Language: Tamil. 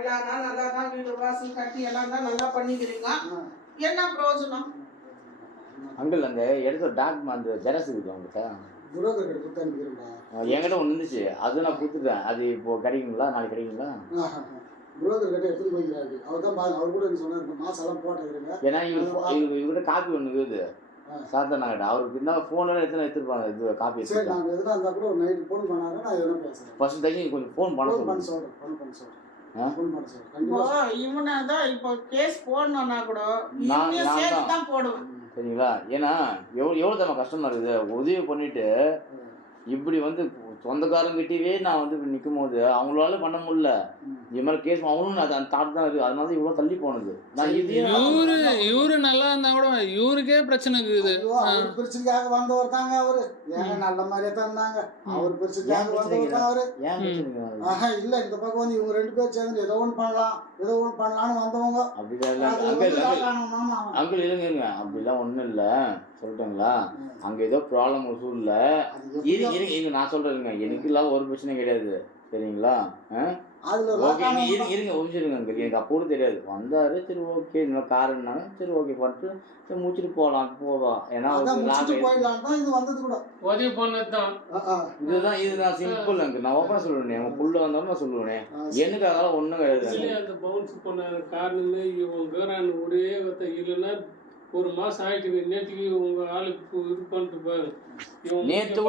எல்லாம் தான் நல்லா தான் வீடு வாசல் கட்டி எல்லாம் தான் நல்லா பண்ணிக்கிறீங்க. என்ன பிரயோஜனம்? அங்கிள் அந்த இடத்துல டாக்குமெண்ட் அந்த ஜெராக்ஸ் இருக்குது அவங்ககிட்ட. என்கிட்ட ஒன்று இருந்துச்சு, அது நான் கொடுத்துட்டேன். அது இப்போ கிடைக்குங்களா? நாளைக்கு கிடைக்குங்களா? ஏன்னா இவர்கிட்ட காப்பி ஒன்று இருக்குது சார் தான் நாங்கிட்ட. அவருக்கு இருந்தால் ஃபோனெல்லாம் எத்தனை எடுத்துருப்பாங்க இது காப்பி. ஃபர்ஸ்ட் டைம் கொஞ்சம் ஃபோன் பண்ண சொல்லுங்கள். இவனாதான் இப்போ கேஸ் போடணும்னா கூட தான் போடுவேன் சரிங்களா? ஏன்னா எவ்வளோ தான் கஷ்டமா இருக்குது. உதவி பண்ணிட்டு இப்படி வந்து சொந்தக்காரங்கிட்டவே நான் வந்து நிற்கும் போது அவங்களால பண்ண முடியல. இது மாதிரி கேஸ் அவங்களும் அந்த தாட் தான் இருக்குது. அதனால இவ்வளோ தள்ளி போனது. நான் இவரு நல்லா இருந்தா கூட இவருக்கே பிரச்சனை இருக்குது. பிரச்சனைக்காக வந்தவர் தாங்க அவரு. ஏங்க நல்ல மாதிரியே தான் இருந்தாங்க. அவர் பிரச்சனைக்காக வந்தவர் தான் அவரு. இல்ல இந்த பக்கம் வந்து இவங்க 2 பேர் சேர்ந்து ஏதோ ஒன்று பண்ணலாம்னு வந்தவங்க. அப்படிதான் அங்கிள் இருங்க. அப்படிலாம் ஒன்றும் இல்லை சொல்லட்டுங்களா? அங்கே ஏதோ ப்ராப்ளம் ஒரு சூழ்நிலை இருங்க. நான் சொல்றேங்க, எனக்கு இல்லாம ஒரு பிரச்சனை கிடையாது சரிங்களா? ஓகே இருங்க ஒழிச்சிருங்க அங்கிள். எனக்கு அப்போ கூட தெரியாது. வந்தாரு சரி ஓகே இந்த காரணம் சரி ஓகே பண்ணிட்டு சரி முடிச்சுட்டு போகலாம். ஏன்னா இதுதான் சிம்பிள் அங்கிள். நான் ஓப்பனா சொல்லுவேன். உங்க புள்ள வந்தாலும் நான் சொல்லுவேன். எனக்கு அதெல்லாம் ஒன்றும் கிடையாது. பவுன்ஸ் பண்ண காரணமே இவங்க ஒரே இல்லைன்னா ஒரு மாசம் ஆயிட்டு நேற்றுக்கு உங்க ஆளுக்கு இது பண்ணிட்டு பாரு. நேற்று